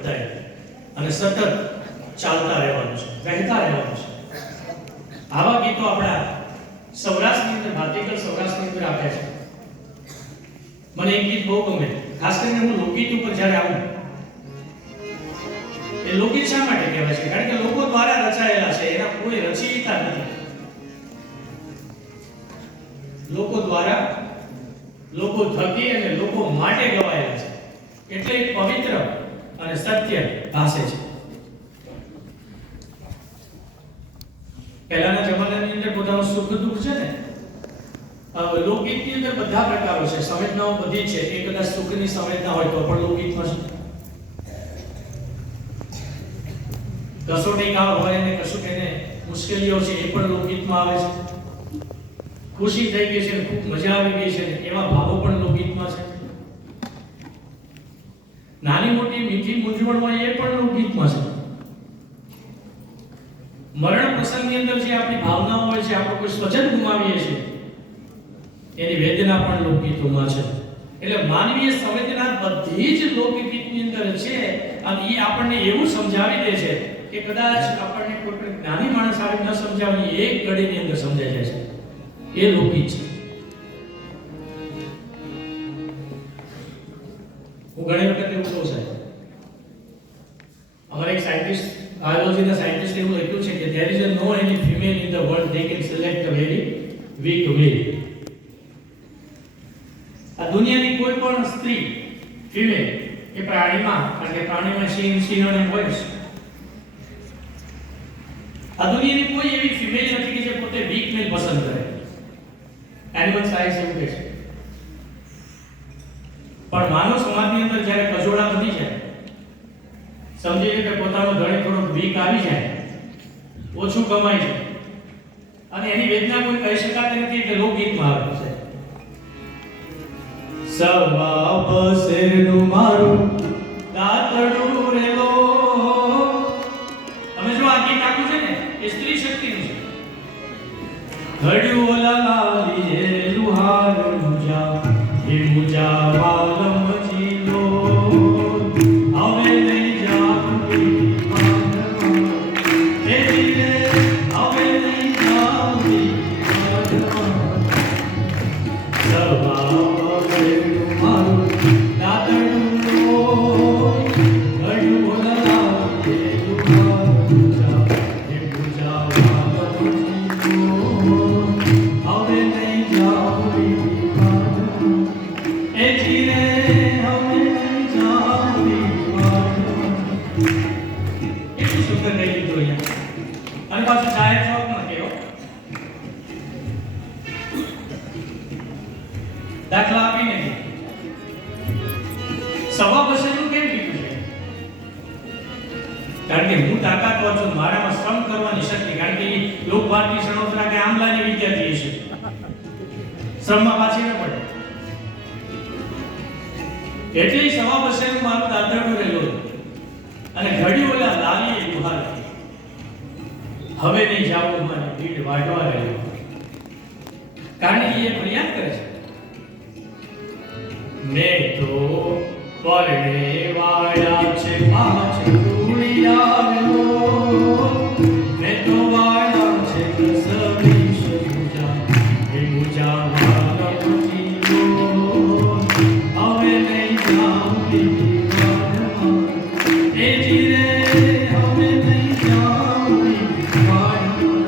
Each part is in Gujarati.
બધાએ અને સતત ચાલતા રહેવાનું છે, વહેતા રહેવાનું છે. આવા ગીતો આપણા સૌરાષ્ટ્રની અંદર, ભાતીગળ સૌરાષ્ટ્રની અંદર આપ્યા છે. મને એક ગીત બહુ ગમે, ખાસ કરીને હું લોકગીત ઉપર જ્યારે આવું. એ લોકગીત શા માટે કહેવાય છે? કારણ કે લોકો દ્વારા રચાયેલા છે, એના કોઈ રચયિતા નથી. લોકો દ્વારા, લોકો થકી અને લોકો માટે ગવાયેલા છે, એટલે પવિત્ર અને સત્ય ભાષે છે. પહેલાના જમાનાની અંદર પોતાનું સુખ દુઃખ છે ને, લોકગીતની અંદર બધા પ્રકારો છે, સંવેદનાઓ બધી છે. એ કદાચ સુખની સંવેદના હોય તો પણ લોકગીતમાં છે. કસોટી કાળ હોય ને કશું એને મુશ્કેલીઓ છે, એ પણ લોકગીતમાં આવે છે. ખુશી થઈ ગઈ છે, ખૂબ મજા આવી ગઈ છે, એવા ભાવો પણ લોકગીતમાં છે. નાની મોટી મીઠી મૂંઝવણ હોય એ પણ લોકગીતમાં છે. મરણ પ્રસંગની અંદર જે આપણી ભાવનાઓ હોય છે, આપણે કોઈ સ્વજન ગુમાવીએ છીએ, એની વેદના પણ લોકગીતોમાં છે. એટલે માનવીય સંવેદના બધી જ લોકગીતની અંદર છે. અને એ આપણને એવું સમજાવી દે છે કે કદાચ આપણને કોઈ પણ જ્ઞાની માણસ આવી ન સમજાવવાની એક ઘડીની અંદર સમજાઈ જાય છે. એ લોકગીત છે. હું ઘણી વખત એવું કહું છું, અમારા એક સાયન્ટિસ્ટ, બાયોલોજીના સાયન્ટિસ્ટ એવું લખ્યું છે કે there is no any female in the world they can select a very weak male. આ દુનિયાની કોઈ પણ સ્ત્રી, ફિમેલ, એ પ્રાણીમાં, કારણ કે પ્રાણીમાં સિંહણ હોય છે, આ દુનિયાની કોઈ એવી ફિમેલ નથી કે જે પોતે વીક મેલ પસંદ કરે. એનિમલ સાયન્સ એવું કહે છે. પણ માનવ સમાજની અંદર જ્યારે કજોડા બની જાય, સમજી લે કે પોતાનો ધણી થોડો વીક આવી જાય, ઓછું કમાય છે, અને એની વેદના કોઈ કહી શકાતી નથી, એટલે લોકગીતમાં આવે છે. સવા બસેરનું મારું દાતડું રેલો. તમે જો આ ગીત આખું છે ને, એ સ્ત્રી શક્તિનું છે. ઘડ્યું ઓલા લાલીએ લુહાર મુજા, એ મુજા વાલમ જીલો. હવે લઈ જાવી માનવા, એ જીલે હવે લઈ જાવી માનવા. સવા બસેરનું મારું દાતડું ઘડ્યું ઓલા લાલીએ લુહાર મુજા, એ મુજા વાલમ જીલો. હવે લઈ જાવી માનવા, એ જીલે હવે લઈ જાવી માનવા. કેટલું સુંદર ગઈ લીધું અહીંયા. અને પાછું જાહેર ચોકમાં કેવો દાખલા આપીને સવા બસેનું કેમ કીધું છે? કારણ કે હું તાકાતવર છું, મારામાં શ્રમ કરવાની શક્તિ. કારણ કે લોક ભારતી સણોસરા કે આમલાની વિદ્યાર્થી છે, શ્રમમાં પાછી ન પડે. એટલે સવા બસેનું મારું દાતરડું રહેલું, અને ઘડી ઓલા લાલીએ લુહાર, હવે નહીં જાવું મારી ભીડ વાટવા રહેલો. કારણ કે એ ફરિયાદ કરે છે, મેં તો પરણે વાળા છે પાંચ કુળિયારો, મેં તો વાળા છે કસબી સુજા, એ મુજા વાલમ જીલો. હવે નહીં જાવી માનવા, એ જીલે હવે નહીં જાવી માનવા.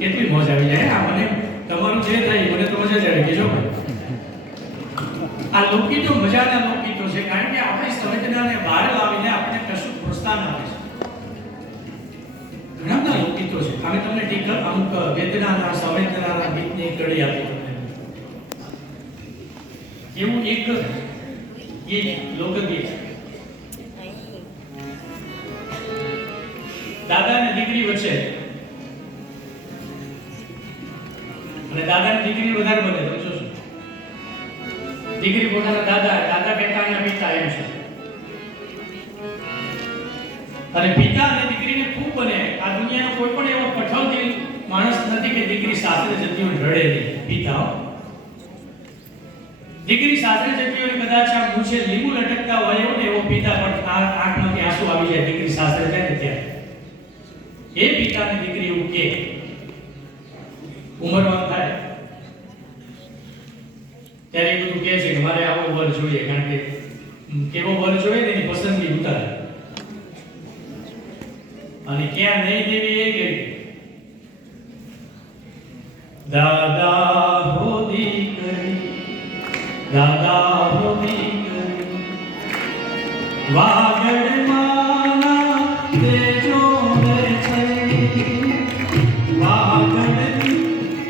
કેટલી મોજ આવી જાય. આ મને તમારું જે થાય મને તો મજા જ આવે. કેજો આ લોકગીતો મજાના લોકગીતો છે, કારણ કે આપણી સંવેદનાને બહાર લાવીને આપણને કશું પ્રોત્સાહન આપે છે. ઘણા બધા લોકગીતો છે. અમે તમને ટીક અમુક વેદનાના, સંવેદનાના ગીતની કડી આપી તમને. એવું એક ગીત, લોકગીત, દાદા અને દીકરી વચ્ચે, અને દાદાની દીકરી વધારે બને તો જોશો. દીકરી પોતાના દાદા, દાદા કહેતા પિતા એમ છે. અને પિતા અને દીકરીને ખૂબ બને. આ દુનિયાનો કોઈ પણ એવો કઠોર માણસ નથી કે દીકરી સાસરે જતી હોય રડે નહીં. પિતા દીકરી સાસરે જતી હોય કદાચ આ મૂછે લીંબુ લટકતા હોય એવું ને એવો પિતા પણ આંખમાંથી આંસુ આવી જાય દીકરી સાસરે જાય ને ત્યારે એ પિતાને દીકરી એવું કે ઉંમરવાન થાય ત્યારે એ બધું કહે છે કે મારે આવો વર જોઈએ, કારણ કે કેવો વર જોઈએ ને એની પસંદગી ઉતારે અને ક્યાં નહીં દેવી એ કે દાદા હો દીકરી, દાદા હો દીકરી, વાગડ માના દેજો રે છે, વાગડ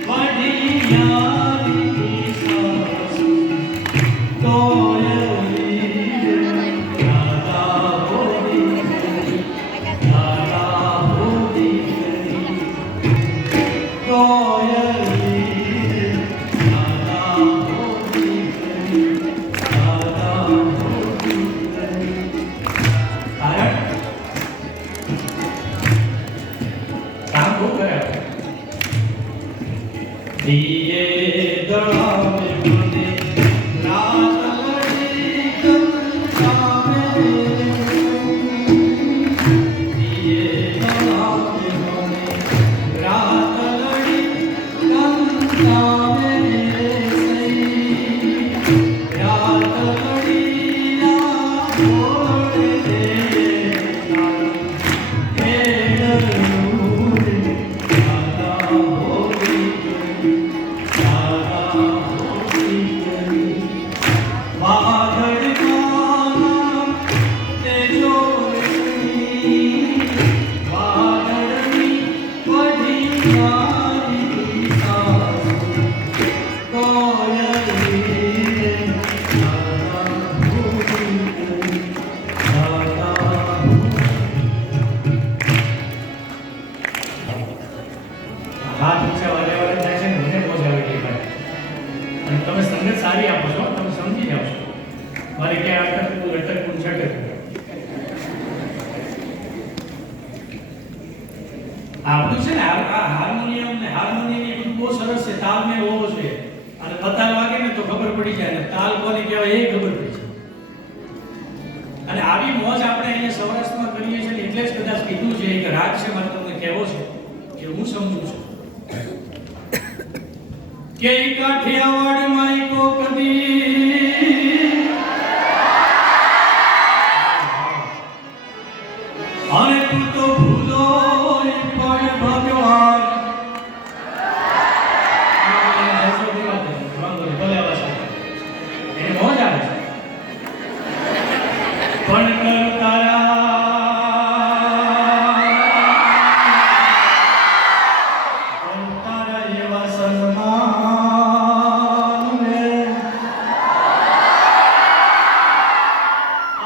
વડિયારી સાસ તોયલી, દાદા હો દીકરી, દાદા હો દીકરી, તોયલી, દાદા હો દીકરી, દાદા હો દીકરી. કારણ કામ બહુ કરે દિયે દળાવે મને રાત લડી કંસાવે, દિયે દળાવે મને રાત લડી કંસાવે સઈ, રાત લડી ના છોડે દે તમે સંગત સારી આપો છો, તમે સમજી જાવ છો મારે ક્યાં અટકવું લટકવું છટકવું. આપણું છે ને આ હાર્મોનિયમ ને હાર્મોનિયમ એ બહુ સરસ છે, તાલ ને હોવો છે અને પતાલ વાગે ને તો ખબર પડી જાય ને તાલ કોને કહેવાય એ ખબર પડી જાય. અને આવી મોજ આપણે અહીંયા સૌરાષ્ટ્રમાં કરીએ છીએ એટલે જ કદાચ કીધું છે કે રાગ છે મારે તમને કહેવો છે કે હું સમજુ છું કે કાઠિયાવાડ માં કો કદી અને તું તો ભૂલો પણ ભગવાન એને મોજ આવે છે પણ કર તારા એવા સન્માન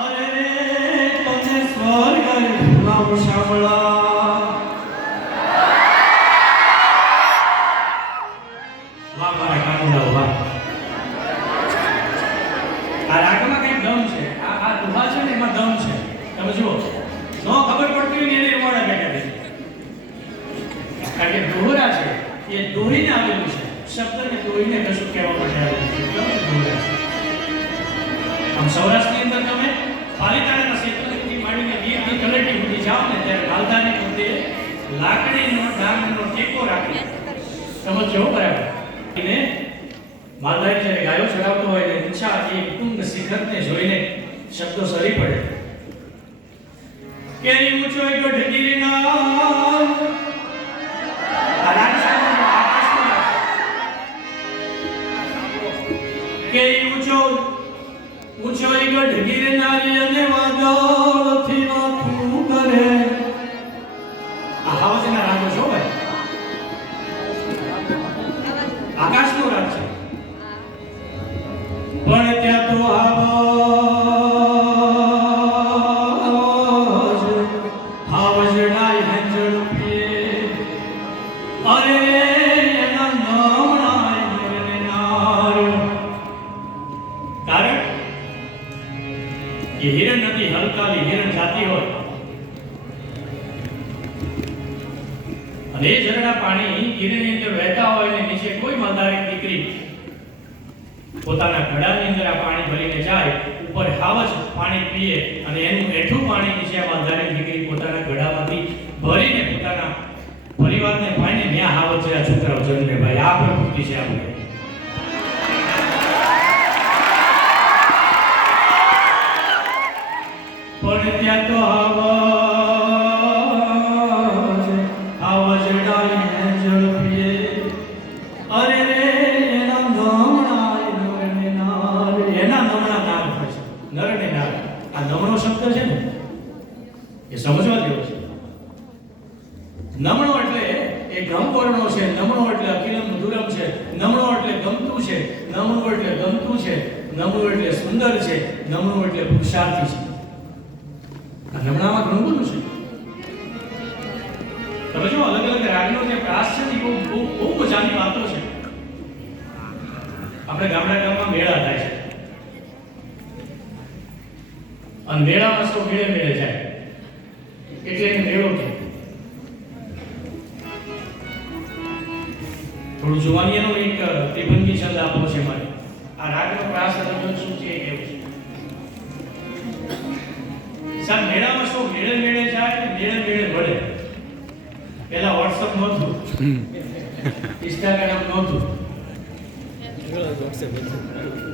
અરે તને સ્વર્ગ સાંભળા. વાહ મારા કાનુડાઓ વાહ. આ રાગમાં કઈ દમ છે, આ દુહા છે ને એમાં દમ છે. તમે જુઓ નો ખબર પડતી હોય ને એને મોડા બેઠા છે, કારણ કે દોહરા છે એ દોહીને આવેલું છે, શબ્દને દોહીને કશું કહેવા માટે આવેલું છે, એટલે દોહરા છે. આમ સૌરાષ્ટ્રની અંદર તમે પાલિતાણાના ક્ષેત્રથી માંડીને ગીરની કલેટી સુધી જાઓ ને ત્યારે માલધારી પોતે લાકડીનો ડાંગનો ટેકો રાખી સમજો બરાબર એને માલધારી જ્યારે ગાયો ચડાવતો હોય ને ઈચ્છા એ કુંડ શિખરને જોઈને શબ્દો સરી પડે કે ઊંચો એક ઢગીરીના આ રાજસ્થાનનો આકાશનો કે ઊંચો એક ઢગીરીના અને વાદળથી માથું કરે. આ હાવજના રાગો છો ભાઈ, આકાશનો રાગ છે પણ ત્યાં તો હાવજડાય હંજળ પે અરે એના નામણાય મરને નાર. કારણ કે હિરણ નદી હલકાલી હિરણ જાતી હોય અને એ ઝરણા પાણી ગીરની અંદર વહેતા હોય ને નીચે કોઈ માલધારી દીકરી પોતાના ઘડાની અંદર આ પાણી ભરીને જાય, ઉપર હાવ જ પાણી પીએ અને એનું એઠું પાણી નીચે બાંધાની દીકરી પોતાના ઘડામાંથી ભરીને પોતાના પરિવારને પાણીને ન્યા હાવ જ આ છોકરાઓ જન્મે. ભાઈ આ પ્રવૃત્તિ છે આપણે. પણ ત્યાં તો આવાજ ડાળીને જળ પીએ. અરે રે એના નમણા એના નમણા નામ હોય છે, નર ને નાર. આ નમણો શબ્દ છે ને એ સમજવા જેવો છે. નમણો એટલે એ ગમવર્ણો છે, નમણો એટલે અખિલમ મધુરમ છે, નમણો એટલે ગમતું છે, નમણું એટલે ગમતું છે, નમણું એટલે સુંદર છે, નમણું એટલે પુરુષાર્થી છે. આ નમણામાં ઘણું બધું છે. તમે જો અલગ અલગ રાગનો જે પ્રાસ છે ને બહુ મજાની વાતો છે. આપણે ગામમાં મેળા થાય છે અને મેળામાં સૌ મેળે જાય એટલે એને મેળો કહે. થોડું જોવાની એનો એક ત્રિભંગી છંદ આપવો છે મારે. આ રાગનો પ્રાસ શું છે એ કેવું છે. સાહેબ મેળામાં શું મેળે જાય મેળે મળે. પહેલા WhatsApp નહોતું, Instagram નહોતું,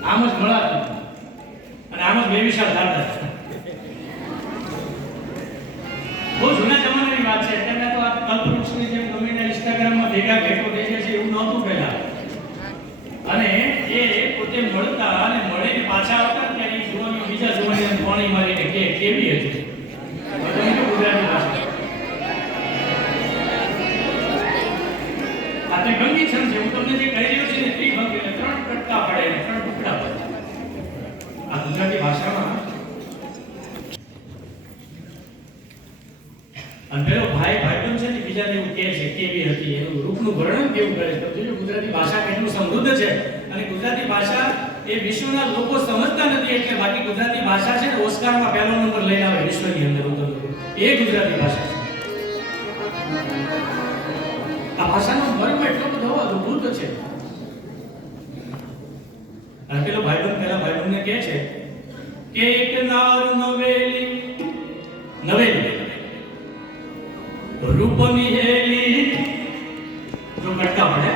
આમ જ મળાતું અને આમ જ બેવિશાળ થતા. બહુ જૂના જમાનાની વાત છે. અત્યારે તો આ કલ્પવૃક્ષની જેમ ગમે એના Instagramમાં ભેગા ભેટો થઈ જાય છે એવું નહોતું પહેલા. અને એ પોતે મળતા અને મળીને પાછા આવતા ત્યારે જુવાનીઓ બીજા જુવાનીઓને પાણી મારીને કે કેવી હતી ગુજરાતી ભાષા. આ તે ગંગી છંદ છે. હું તમને જે કહી રહ્યો છું ને ત્રિભંગ એટલે 3 કટકા પડે ને 3 ટુકડા પડે. આ ગુજરાતી ભાષામાં અને પેલો ભાઈબંધ છે ને બીજાને એવું કહે છે કેવી હતી, એનું રૂપનું વર્ણન કેવું કરે છે. તો ગુજરાતી ભાષા કેટલું સમૃદ્ધ છે. અને ગુજરાતી ભાષા એ વિશ્વના લોકો સમજતા નથી એટલે બાકી ગુજરાતી ભાષા છે ને ઓસ્કારમાં પહેલો નંબર લઈને આવે વિશ્વની અંદર. એ ગુજરાતી ભાષા છે. આ ભાષાનો મર્મ એટલો બધો અદ્ભુત છે. અને પેલો પેલા ભાઈબંધને કહે છે કે એક નાર નવેલી રૂપની હેલી. જો કટકા પડે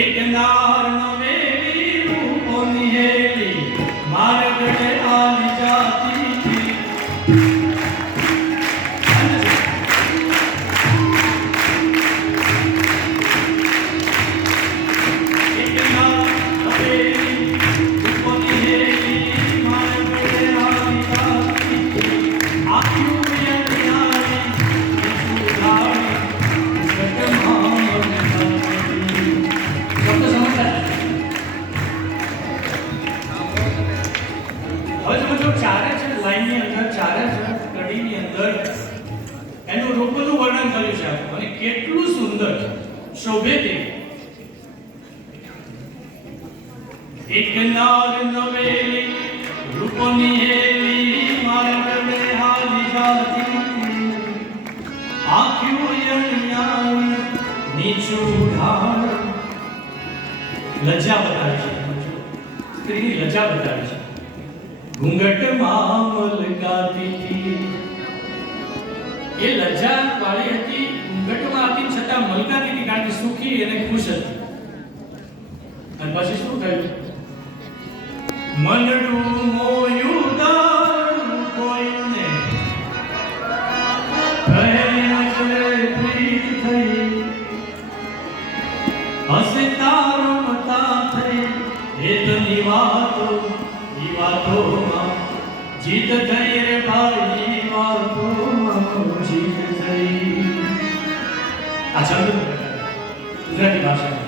એક નાર નવેલી રૂપની હેલી મારે ગળે આલી જાતી થી. એક નાર નવેલી રૂપની હેલી મારે ગળે આલી જાતી થી. આખ્યું એનું રૂપનું વર્ણન કર્યું છે અને કેટલું સુંદર શોભે તે. એક નાર નવેલી રૂપની હેલી મારા ગળે હાલી જાતી. આખ્યું યણિયાણી નીચું ઢાળ. લજ્જા બતાવે છે, સ્ત્રીની લજ્જા બતાવે છે. ઘૂંઘટમાં મલકાતી હતી. એ લજ્જા વાળી હતી, ઘૂંઘટમાં હતી છતાં મલકાતી હતી કારણ કે સુખી અને ખુશ હતી. અને પછી શું થયું? મનડું મોયું દારૂ કોઈને કહે નજરે પ્રીત થઈ. હસતા રમતા થઈ એતની વાતોમાં જીત થઈ રે ભાઈ વાતોમાં જીત થઈ. આ છંદ ગુજરાતી ભાષા